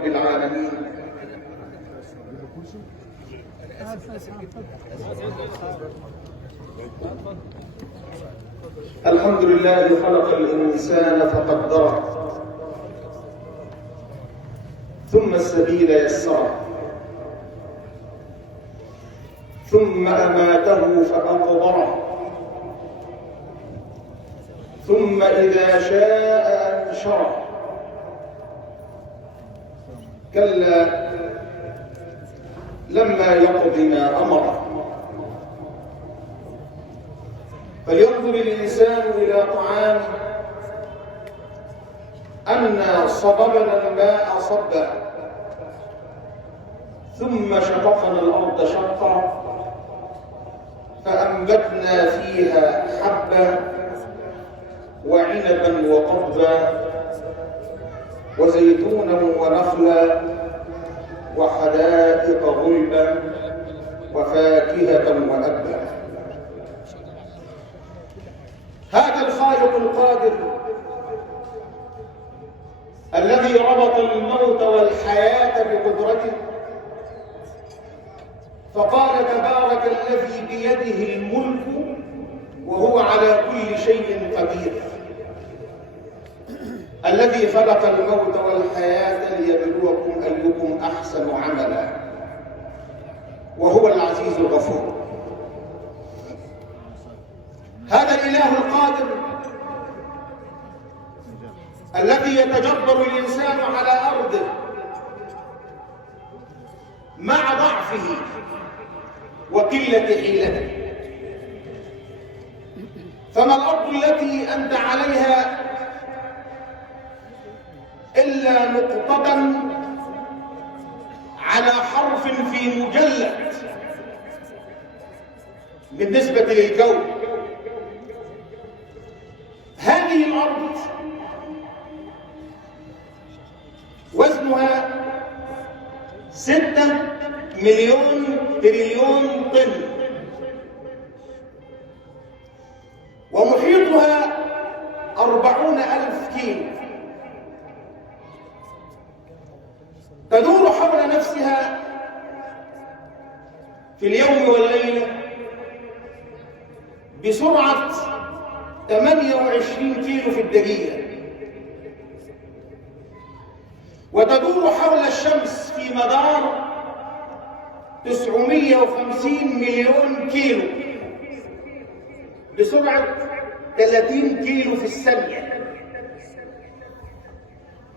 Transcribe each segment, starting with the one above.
العالمين. الحمد لله خلق الإنسان فقدره، ثم السبيل يسره، ثم أماته فأقبره، ثم إذا شاء أنشره. كلا لما يقض ما أمره. فلينظر الإنسان إلى طعامه أنا صببنا الماء صبا ثم شققنا الأرض شقا فأنبتنا فيها حبا وعنبا وقضبا وزيتونا ونخلا وحدائق غلبا وفاكهة وأبا. هذا الخالق القادر الذي ربط الموت والحياة بقدرته، فقال تبارك الذي بيده الملك وهو على كل شيء قدير، الذي خلق الموت والحياة ليبلوكم أيكم أحسن عملا وهو العزيز الغفور. هذا الإله القادر الذي يتجبر الإنسان على أرضه مع ضعفه وقلة حيلته. فما الأرض التي أنت عليها إلا نقطة على حرف في مجلد بالنسبة للكون. هذه الأرض وزنها 6 مليون تريليون طن، ومحيطها 40,000 كيلو، تدور حول نفسها في اليوم والليلة بسرعة 28 كيلو في الدقيقة، وتدور حول الشمس في مدار 950 مليون كيلو بسرعة 30 كيلو في الثانية.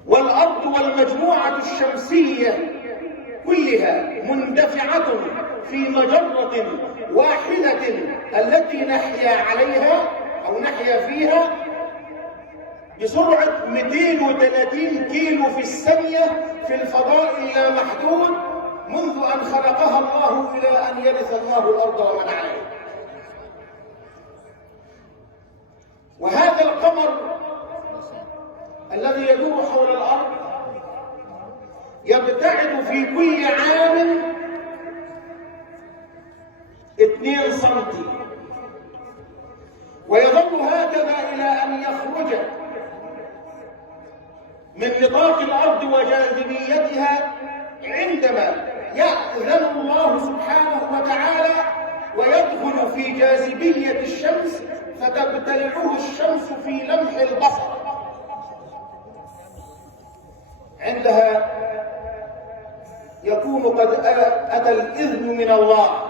والأرض والمجموعة الشمسية كلها مندفعة في مجرة واحدة التي نحيا عليها أو نحيا فيها بسرعة 230 كيلو في الثانية في الفضاء اللامحدود منذ أن خلقها الله إلى أن يرث الله الأرض ومن عليها. وهذا القمر الذي يدور حول الأرض يبتعد في كل عام 2 سنتي، ويظل هكذا إلى أن يخرج من نطاق الأرض وجاذبيتها عندما يأذن الله سبحانه وتعالى ويدخل في جاذبية الشمس فتبتلعه الشمس في لمح البصر. عندها يكون قد أتى الإذن من الله.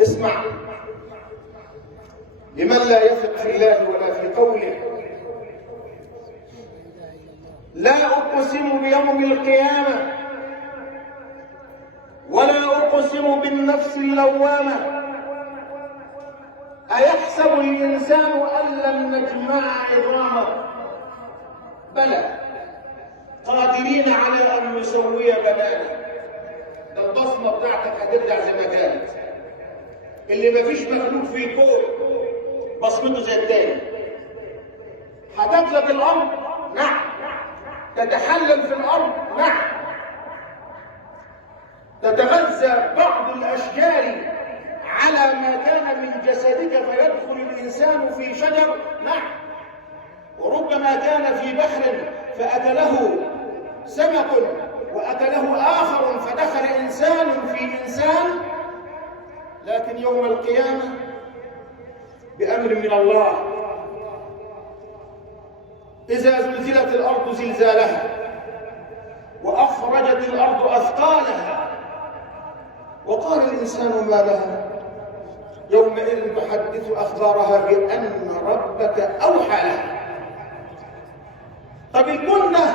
اسمع لمن لا يثق في الله ولا في قوله: لا أقسم بيوم القيامة ولا أقسم بالنفس اللوامة أيحسب الإنسان أن لن نجمع عظامه بلى قادرين على أن نسوي بنانه. ده البصمة بتاعتك هترجع زي ما كانت. اللي مفيش مخلوق في الكون بصمته زي التاني. هتطلق الأرض؟ نعم. تتحلل في الأرض؟ نعم. تتغذى بعض الأشجار على ما كان من جسدك فيدخل الإنسان في شجر؟ نعم. وربما كان في بحر فأكله سمك وأكله آخر فدخل إنسان في إنسان، لكن يوم القيامة بأمر من الله إذا زلزلت الأرض زلزالها وأخرجت الأرض أثقالها وقال الإنسان ما لها يومئذ تحدث أخبارها بأن ربك أوحى لها. طب الكون ده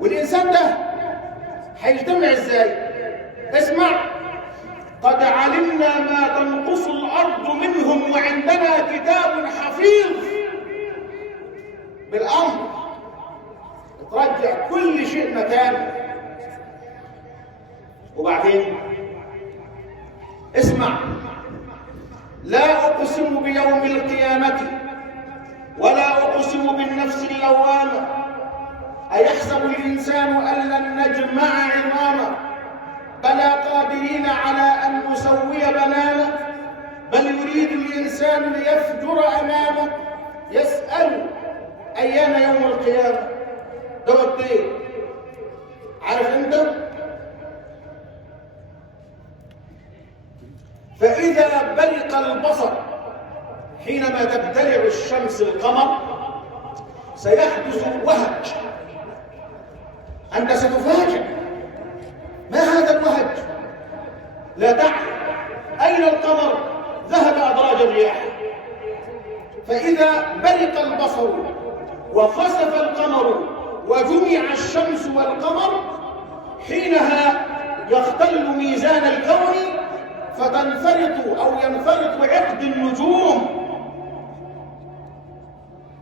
والإنسان ده هيجتمع إزاي؟ اسمع، قد علمنا ما تنقص الأرض منهم وعندنا كتاب حفيظ. بالأمر ترجع كل شيء مكانه. وبعدين اسمع، لا أقسم بيوم القيامة ولا أقسم بالنفس اللوامة أيحسب الإنسان أن لن نجمع عظامه بلى قادرين على أن نسوي بنانه بل يريد الإنسان ليفجر أمامه يسأل أيان يوم القيامة. دوت ايه؟ عارف انت؟ فإذا برق البصر حينما تبتلع الشمس القمر سيحدث وهج. أنت ستفاجأ، ما هذا الوهج؟ لا تعلم أين القمر؟ ذهب أدراج الرياح. فإذا برق البصر وخسف القمر وجمع الشمس والقمر حينها يختل ميزان الكون فتنفرط أو ينفرط عقد النجوم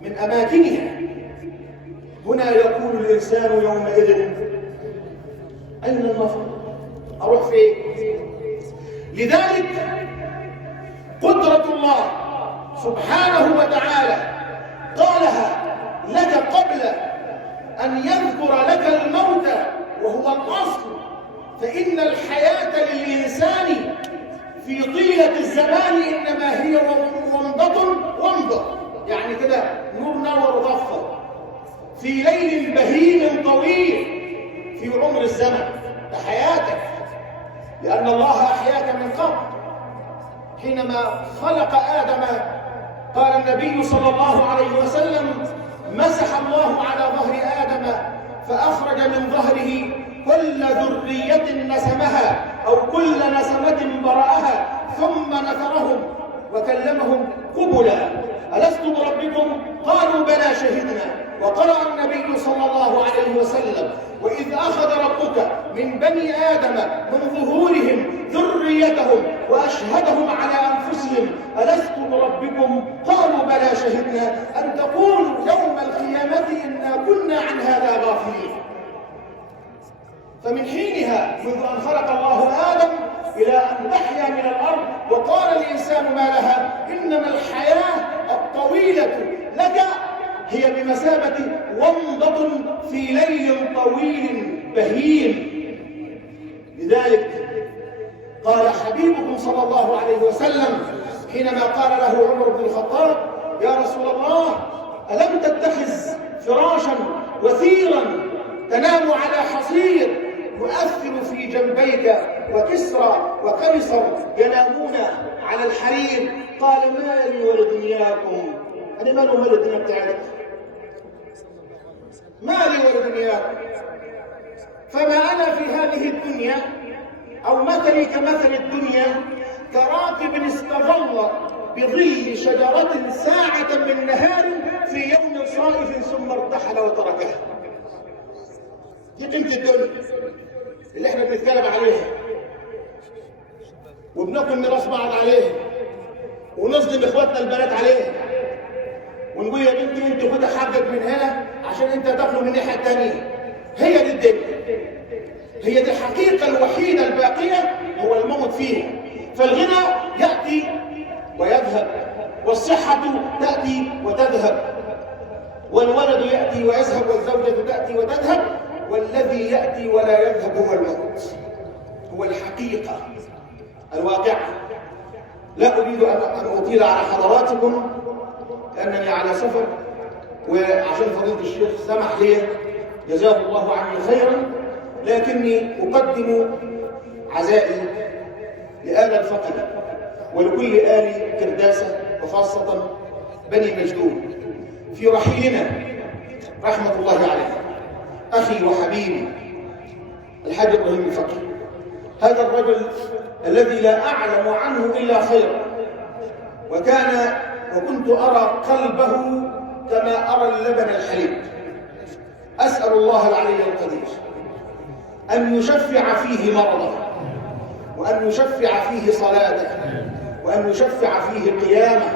من أماكنها. هنا يقول الإنسان يومئذ أين المفر؟ أروح فين؟ لذلك قدرة الله سبحانه وتعالى قالها لك قبل أن يذكر لك الموت وهو الأصل. فإن الحياة للإنسان في طيلة الزمان إنما هي ومضة، يعني كده نور نور ضفة في ليل بهيم طويل في عمر الزمن. ده حياتك، لأن الله أحياك من قبل. حينما خلق آدم قال النبي صلى الله عليه وسلم مسح الله على ظهر آدم فأخرج من ظهره كل ذرية نسمها أو كل نسمة برأها ثم نثرهم وكلمهم قبلا ألست بربكم؟ قالوا بلى شهدنا. وقرأ النبي صلى الله عليه وسلم وإذ أخذ ربك من بني آدم من ظهورهم ذريتهم وأشهدهم على أنفسهم ألست بربكم؟ قالوا بلى شهدنا أن تقولوا يوم القيامة إنا كنا عن هذا غافلين. فمن حينها منذ أن خلق الله آدم إلى أن تحيا من الأرض وقال الإنسان ما لها إنما الحياة الطويلة لك هي بمثابة ومضة في ليل طويل بهيم. لذلك قال حبيبكم صلى الله عليه وسلم حينما قال له عمر بن الخطاب يا رسول الله ألم تتخذ فراشا وثيرا تنام على حصير يؤثر في جنبيك وكسرى وقيصر ينامون على الحرير؟ قال ما لي ولدنياكم، أنا ما له مال الدنيا بتاعتك، ما لي ولدنياكم. فما أنا في هذه الدنيا أو مثلي كمثل الدنيا كراكب استظل بظل شجرة ساعة من نهار في يوم صائف ثم ارتحل وتركها. دي قيمة الدنيا اللي احنا بنتكلم عليها وبناكل ميراث بعض عليها ونصدم اخواتنا البنات عليها ونقول يا بنتي انت خدي حقك من هنا عشان انت تاكله من الناحيه الثانيه. هي دي الدنيا، هي دي الحقيقه الوحيده الباقيه هو الموت فيها. فالغنى ياتي ويذهب والصحه تاتي وتذهب والولد ياتي ويذهب والزوجه تاتي وتذهب والذي ياتي ولا يذهب هو الموت، هو الحقيقه الواقعه. لا اريد ان اطيل على حضراتكم لانني على سفر وعشان فضيلة الشيخ سمح لي جزاه الله عني خيرا، لكني أقدم عزائي لآل الفقد ولكل آل كرداسة وخاصة بني مجدون في رحيلنا رحمة الله عليه أخي وحبيبي الحاج إبراهيم الفقي، هذا الرجل الذي لا أعلم عنه إلا خيرا، وكنت أرى قلبه كما أرى اللبن الحليب. أسأل الله العلي القدير أن يشفع فيه مرضه، وأن يشفع فيه صلاته، وأن يشفع فيه قيامه،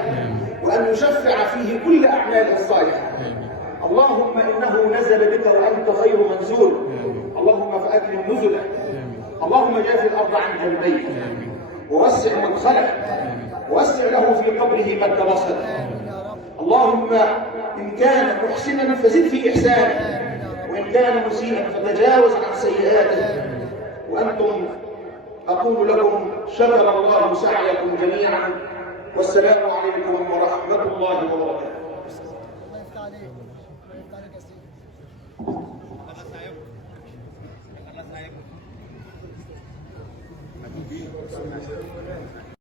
وأن يشفع فيه كل أعماله الصالحة. اللهم إنه نزل بك وأنت خير منزول، اللهم فأكرم نزله، اللهم جاف الأرض عن جنبيه ووسع مدخله ووسع له في قبره مد بصره. اللهم إن كان محسنا فزد في إحسانه، وإن كان مسيئا فتجاوز عن سيئاته. وأنتم أقول لكم شكر الله سعيكم جميعا، والسلام عليكم ورحمة الله وبركاته.